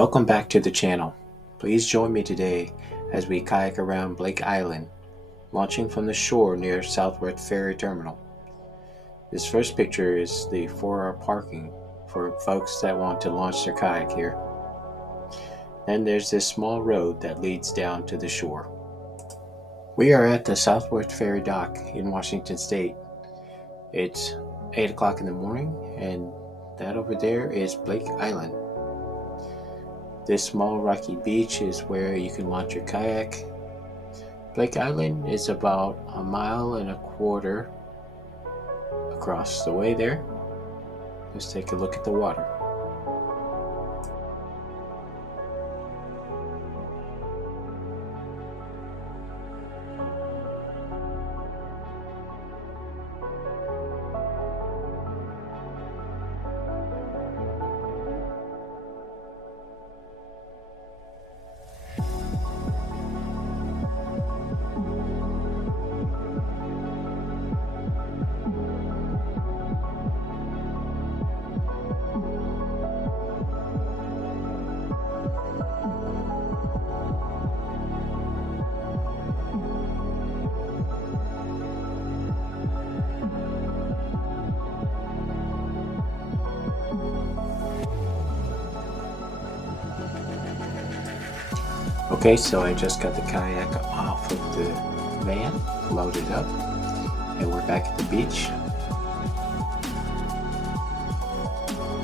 Welcome back to the channel. Please join me today as we kayak around Blake Island, launching from the shore near Southworth Ferry Terminal. This first picture is the 4-hour parking for folks that want to launch their kayak here. Then there's this small road that leads down to the shore. We are at the Southworth Ferry dock in Washington State. It's 8 o'clock in the morning, and that over there is Blake Island. This small rocky beach is where you can launch your kayak. Blake Island is about 1.25 miles across the way there. Let's take a look at the water. Okay, so I just got the kayak off of the van, loaded up, and we're back at the beach.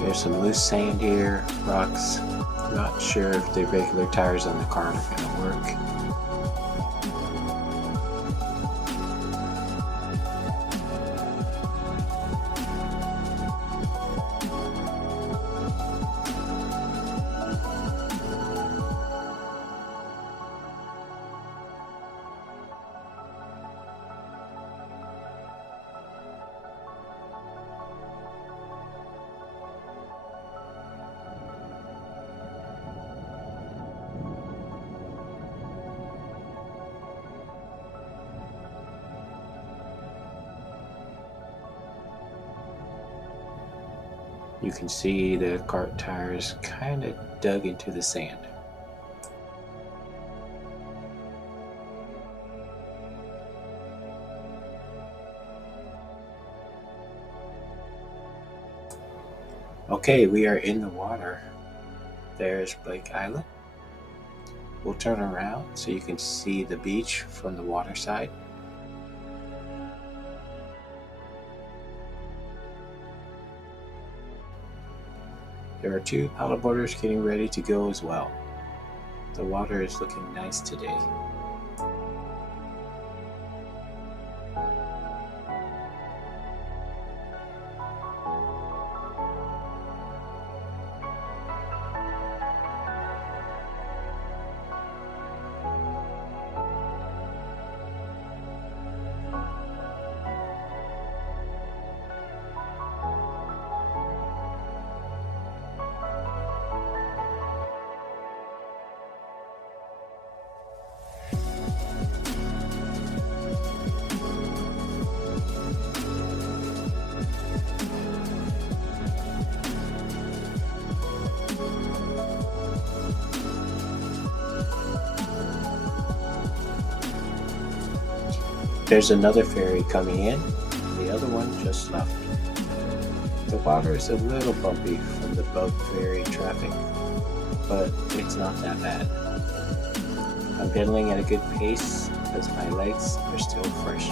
There's some loose sand here, rocks. Not sure if the regular tires on the car are going to work. You can see the cart tires kind of dug into the sand. Okay, we are in the water. There's Blake Island. We'll turn around so you can see the beach from the water side. There are 2 paddleboarders getting ready to go as well. The water is looking nice today. There's another ferry coming in. The other one just left. The water is a little bumpy from the boat ferry traffic, but it's not that bad. I'm pedaling at a good pace because my legs are still fresh.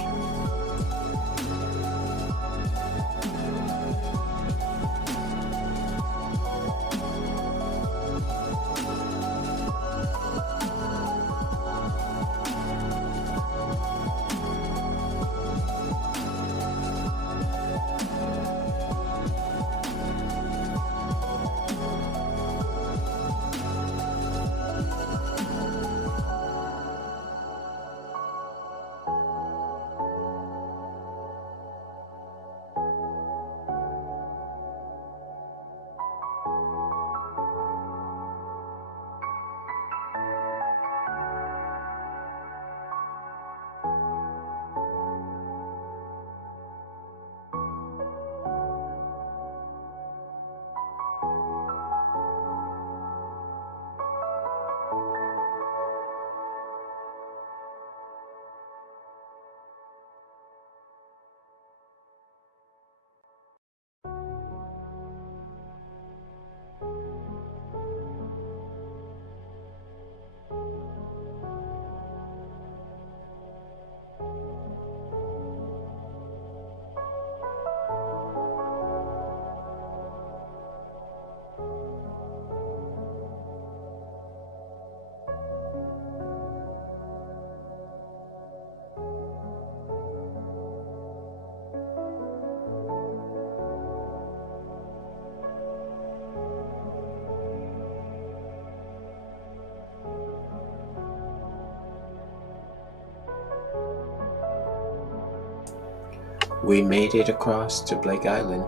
We made it across to Blake Island.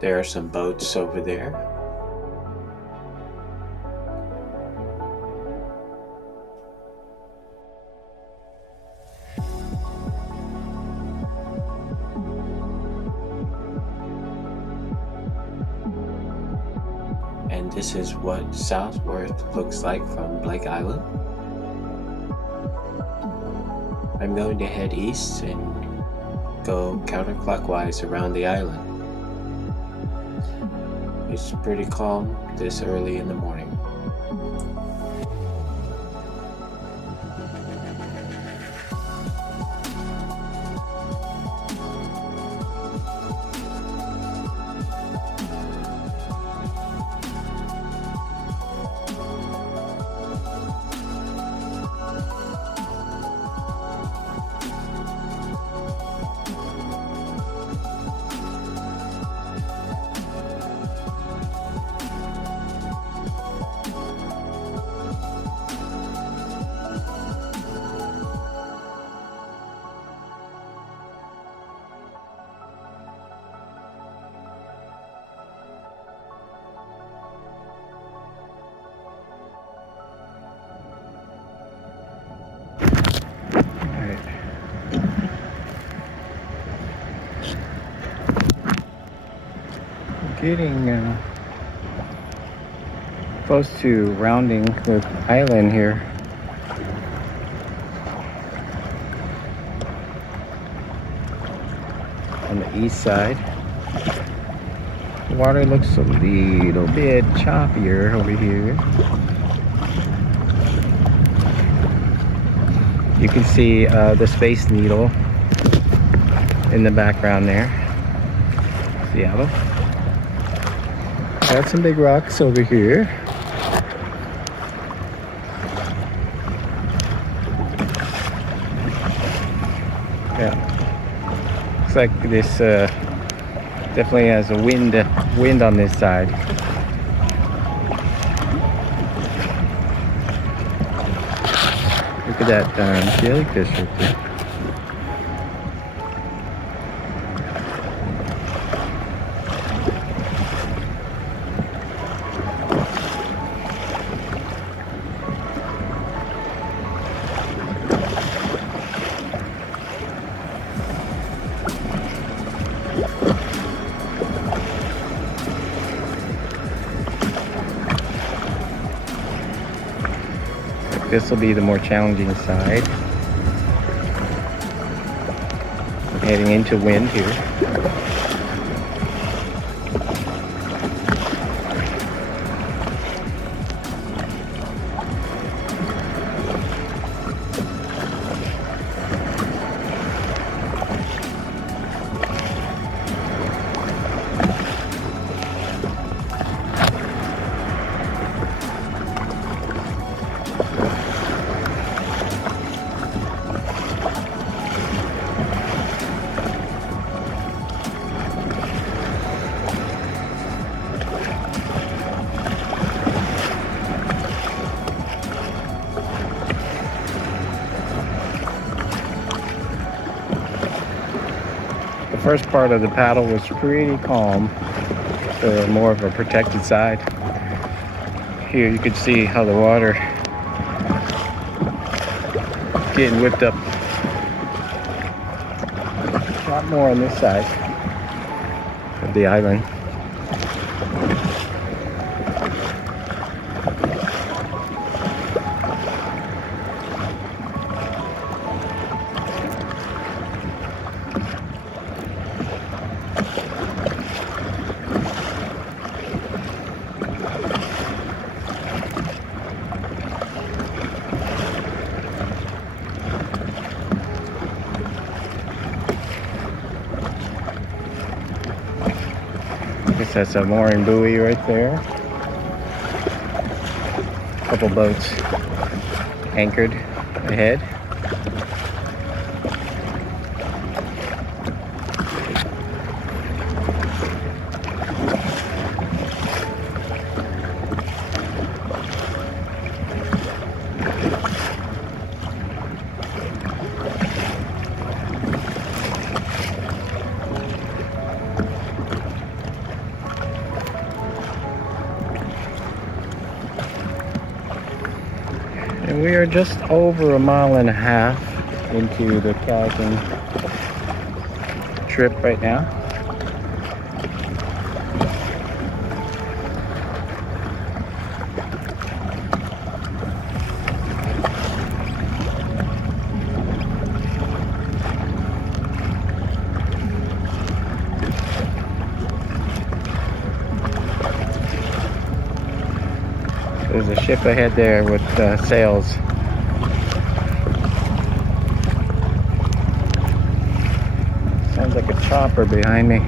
There are some boats over there. And this is what Southworth looks like from Blake Island. I'm going to head east and go counterclockwise around the island. It's pretty calm this early in the morning. Getting close to rounding the island here. On the east side. The water looks a little bit choppier over here. You can see the Space Needle in the background there. Seattle. Got some big rocks over here. Yeah. Looks like this definitely has a wind on this side. Look at that jellyfish right there. This will be the more challenging side. Heading into wind here. The first part of the paddle was pretty calm, more of a protected side. Here you can see how the water getting whipped up. A lot more on this side of the island. That's a mooring buoy right there. A couple boats anchored ahead. And we are just over 1.5 miles into the kayaking trip right now. There's a ship ahead there with sails. Sounds like a chopper behind me.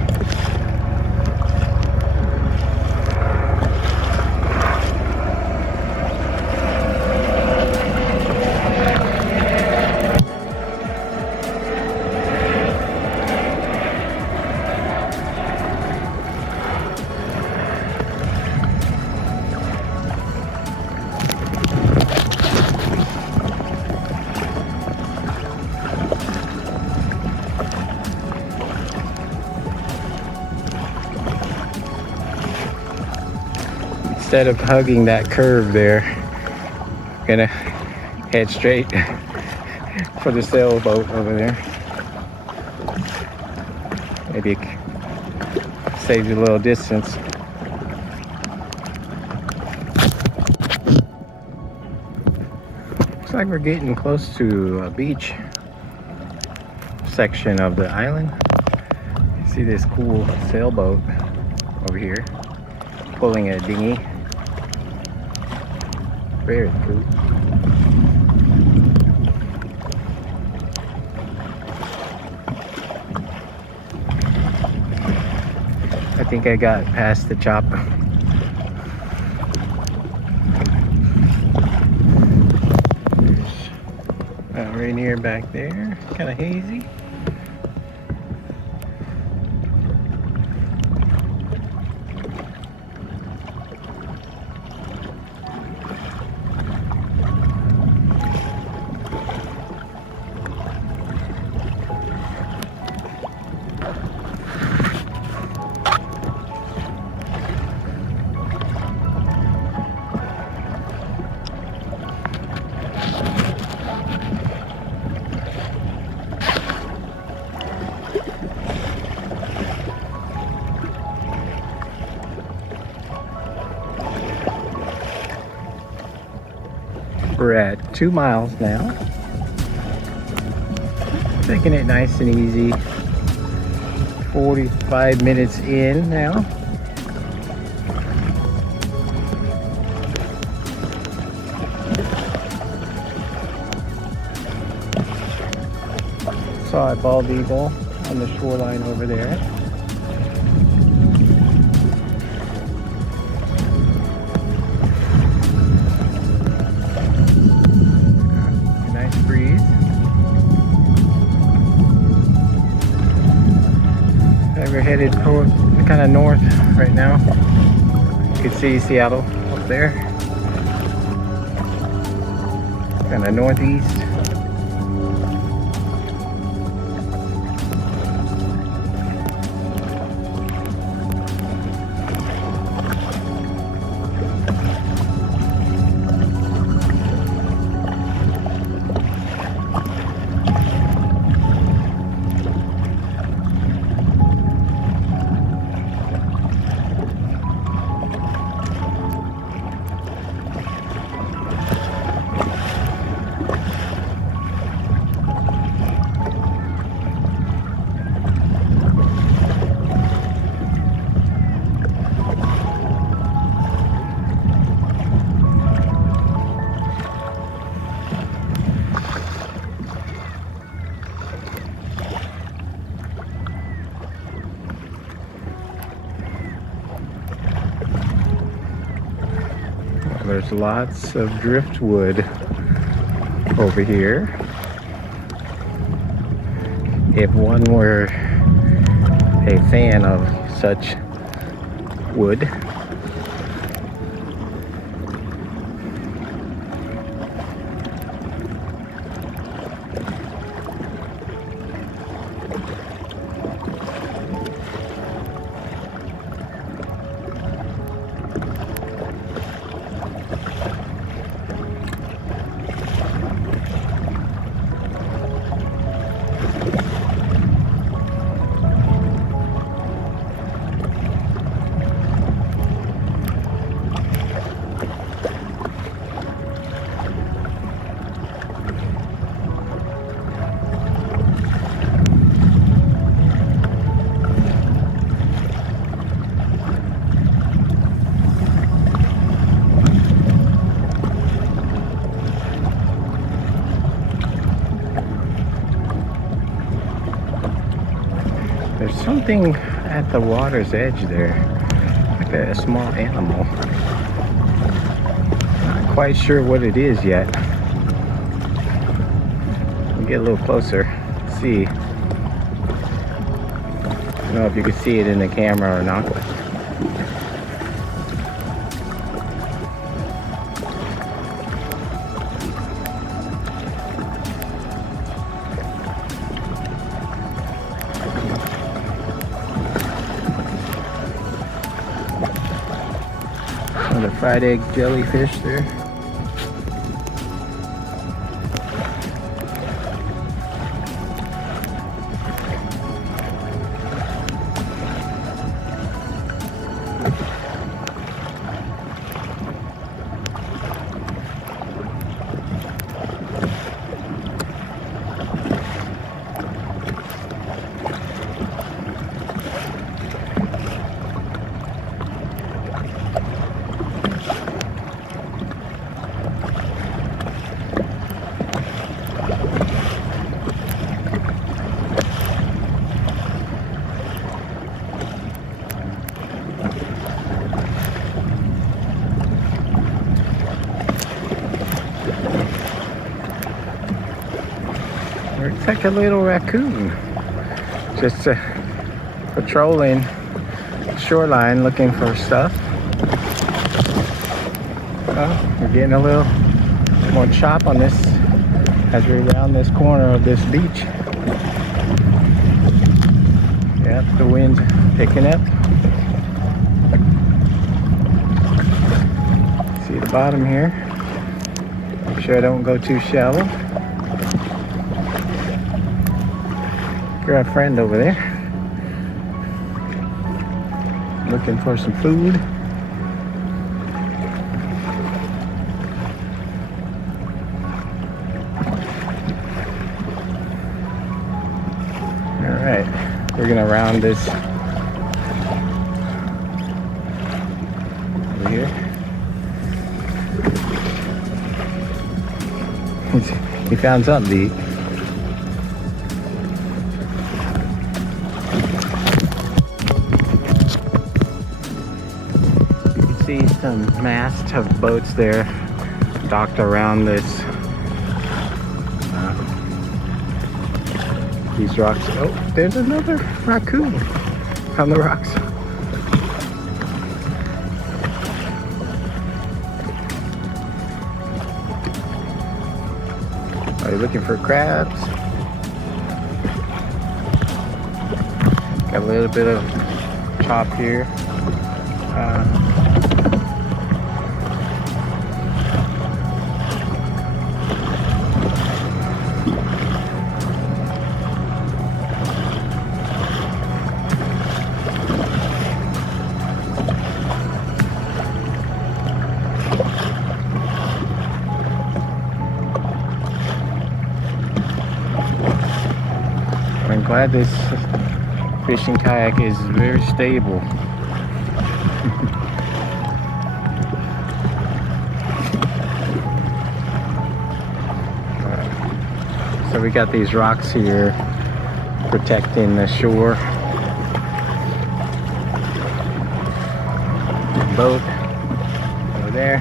Instead of hugging that curve there, I'm gonna head straight for the sailboat over there. Maybe it saves you a little distance. Looks like we're getting close to a beach section of the island. See this cool sailboat over here pulling a dinghy. Very cool. I think I got past the chop. There's Rainier back there, kind of hazy. We're at 2 miles now. Taking it nice and easy. 45 minutes in now. Saw a bald eagle on the shoreline over there. Nice breeze. We're headed toward kind of north right now. You can see Seattle up there. Kind of northeast. There's lots of driftwood over here. If one were a fan of such wood. something at the water's edge there, like a small animal. Not quite sure what it is yet. We'll get a little closer, see. I don't know if you can see it in the camera or not. Another fried egg jellyfish there. It's like a little raccoon, just patrolling the shoreline looking for stuff. Well, we're getting a little more chop on this as we round this corner of this beach. Yep, the wind's picking up. See the bottom here. Make sure I don't go too shallow. Got a friend over there looking for some food. All right, we're gonna round this over here. He found something to eat. See some masts of boats there docked around this these rocks. Oh, there's another raccoon on the rocks. Are you looking for crabs? Got a little bit of chop here. I'm glad this fishing kayak is very stable. So we got these rocks here protecting the shore. Boat over there.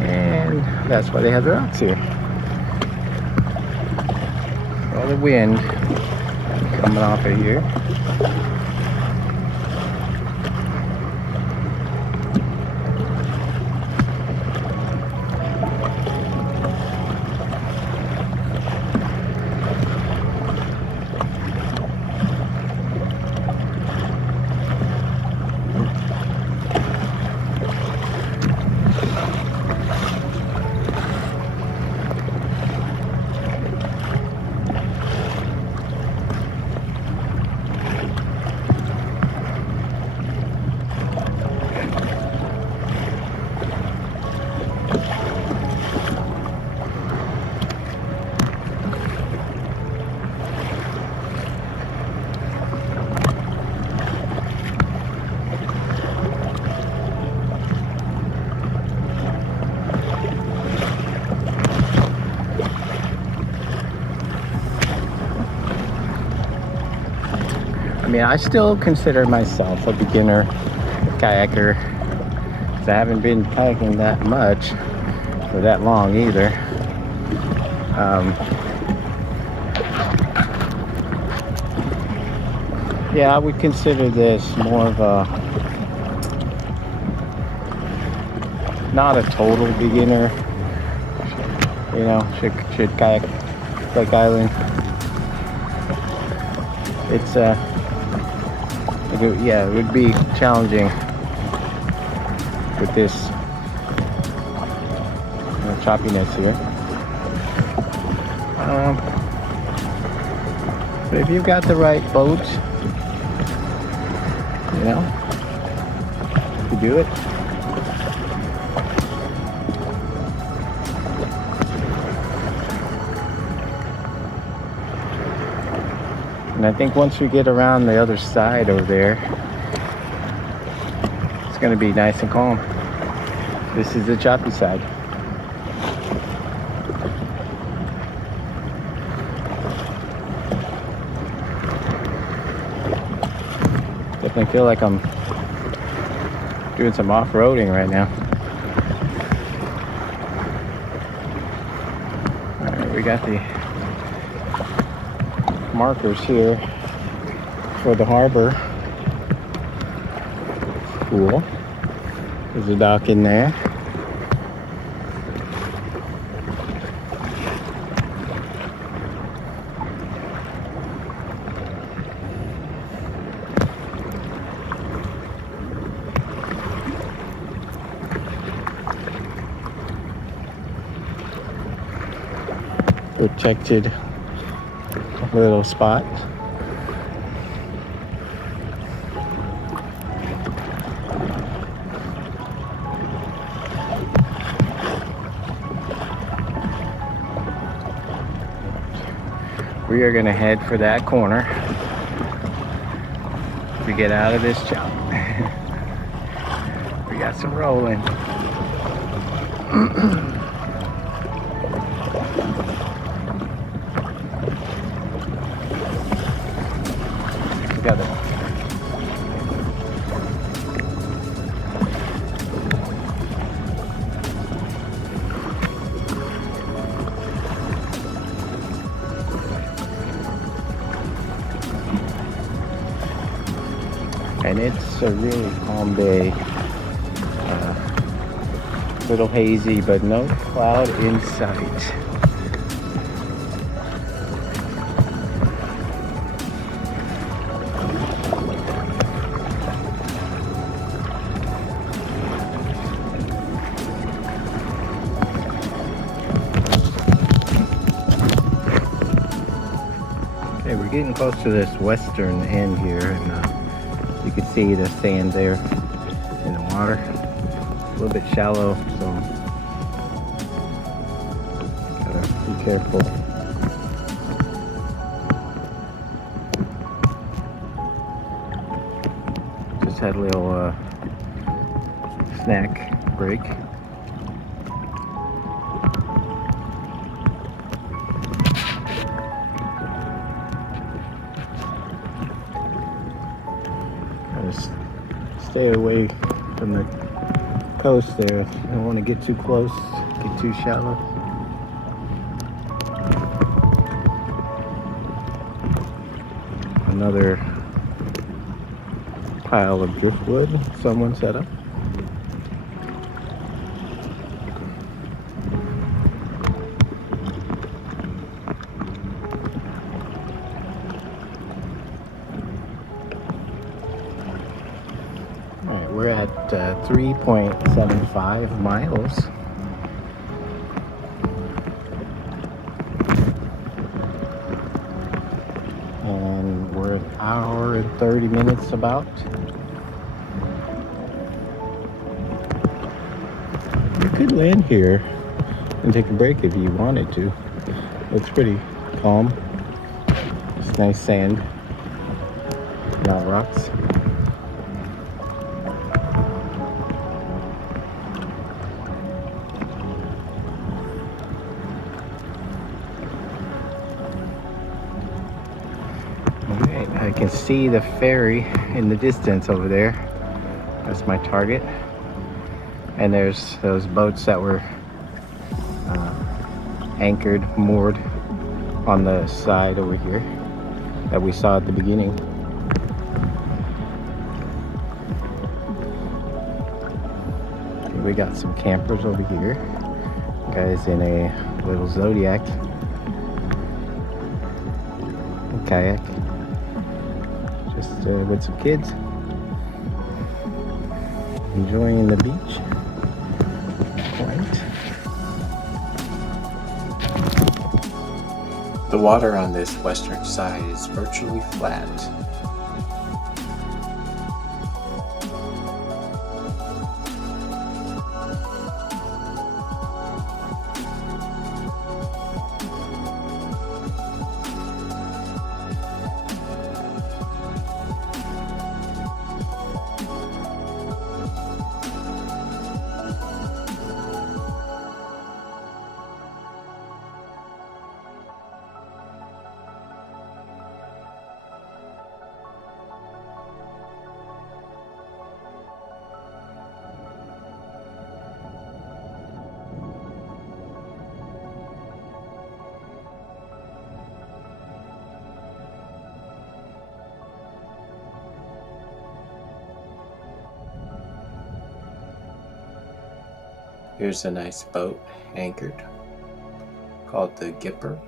And that's why they have the rocks here. All the wind coming off of here. mean, I still consider myself a beginner kayaker, because I haven't been kayaking that much for that long either. Yeah, I would consider this more of a, not a total beginner. You know, should kayak Blake Island. It's yeah, it would be challenging with this choppiness here. But if you've got the right boat, you know, you do it. And I think once we get around the other side over there, it's going to be nice and calm. This is the choppy side. Definitely feel like I'm doing some off-roading right now. All right, we got the markers here for the harbor. Cool. There's a dock in there. Protected little spot. We are going to head for that corner to get out of this chop. We got some rolling. Together. And it's a really calm day. A little hazy, but no cloud in sight. Okay, we're getting close to this western end here, and you can see the sand there in the water. A little bit shallow, so gotta be careful. Just had a little snack break. Gotta stay away from the coast there. You don't want to get too close, get too shallow. Another pile of driftwood someone set up. Alright, we're at 3.75 miles. And we're an hour and 30 minutes about. You could land here and take a break if you wanted to. It's pretty calm. It's nice sand, not rocks. can see the ferry in the distance over there. That's my target. And there's those boats that were anchored, moored on the side over here that we saw at the beginning. Okay, we got some campers over here. Guys in a little Zodiac kayak, just with some kids, enjoying the beach. Right. The water on this western side is virtually flat. Here's a nice boat anchored called the Gipper.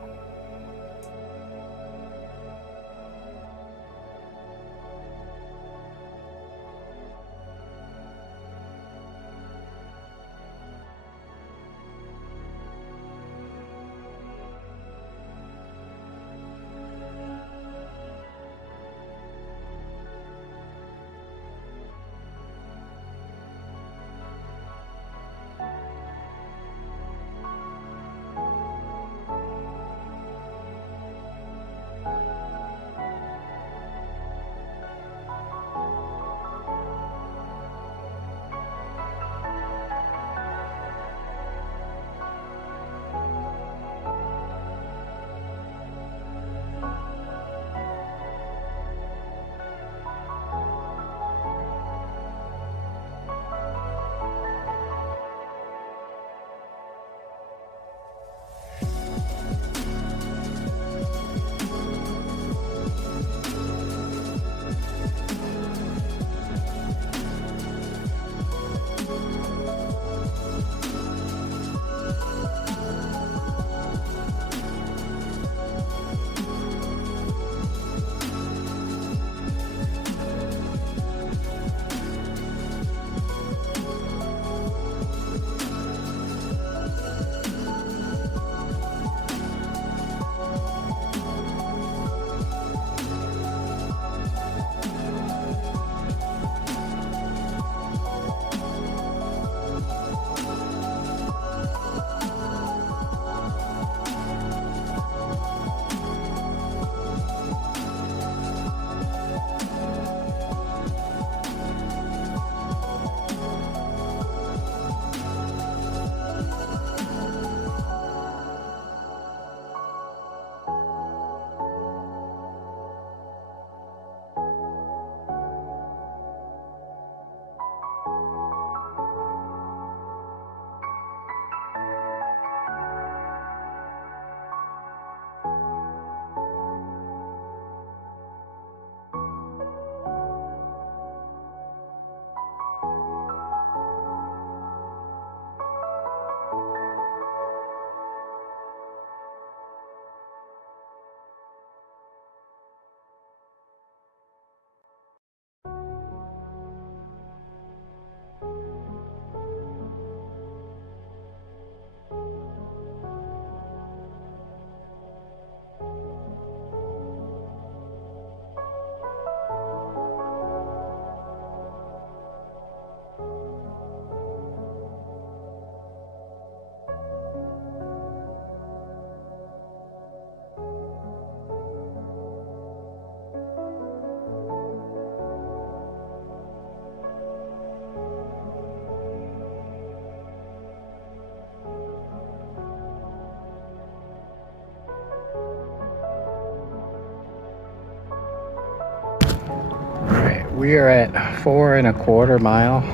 We are at 4.25 miles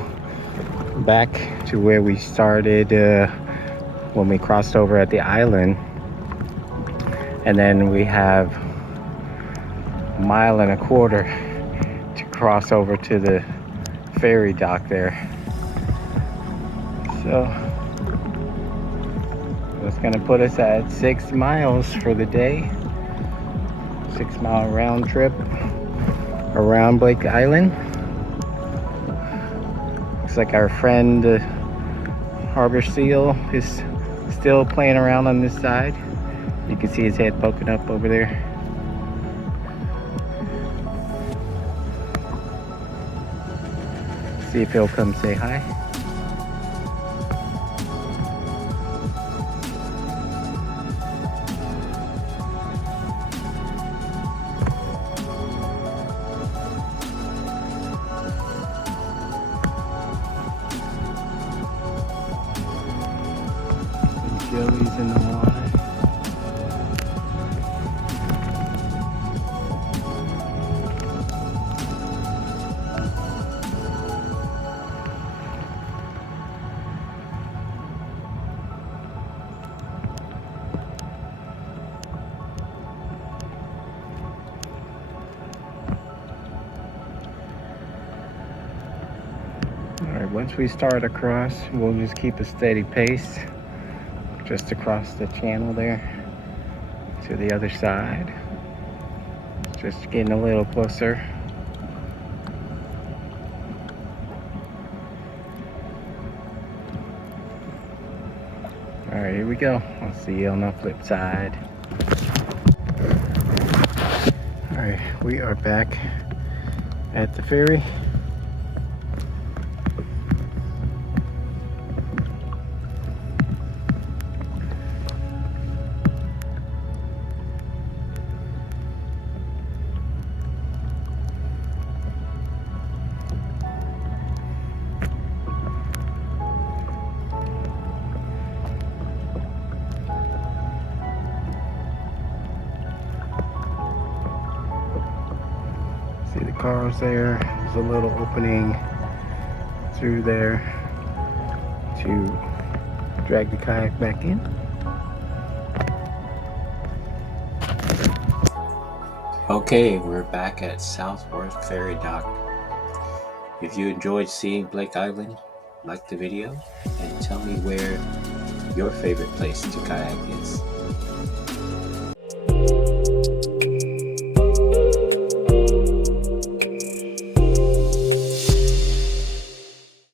back to where we started when we crossed over at the island, and then we have 1.25 miles to cross over to the ferry dock there. So that's gonna put us at 6 miles for the day. 6-mile round trip around Blake Island. Looks like our friend Harbor Seal is still playing around on this side. You can see his head poking up over there. See if he'll come say hi. Jellies in the water. Alright, once we start across, we'll just keep a steady pace. Just across the channel there to the other side. Just getting a little closer. Alright, here we go. I'll see you on the flip side. Alright, we are back at the ferry. See the cars there. There's a little opening through there to drag the kayak back in. Okay, we're back at Southworth Ferry dock. If you enjoyed seeing Blake Island, like the video and tell me where your favorite place to kayak is.